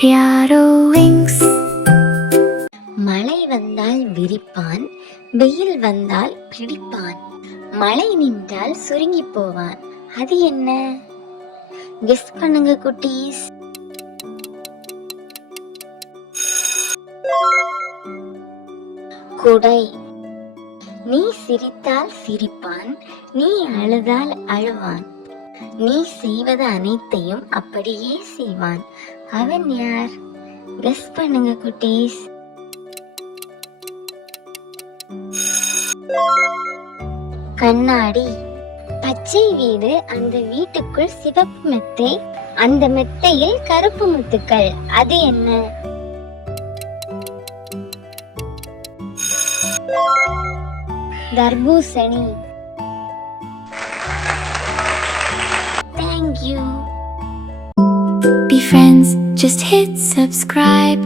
Riaro wings. மழை வந்தால் விரிப்பான், வெயில் வந்தால் பிடிப்பான், மழை நின்றால் சுருங்கி போவான். அது என்ன? கெஸ் பண்ணுங்க குட்டீஸ். குடை. நீ சிரித்தால் சிரிப்பான், நீ அழுதால் அழுவான், நீ செய்வது அனைத்தையும் அப்படியே செய்வான். அவன் யார்? கெஸ் பண்ணுங்க குட்டீஸ். கண்ணாடி. பச்சை வீடு, அந்த வீட்டுக்குள் சிவப்பு மெத்தை, அந்த மெத்தையில் கருப்பு முத்துக்கள். அது என்ன? தர்பூசணி. Thank you. Be friends, just hit subscribe.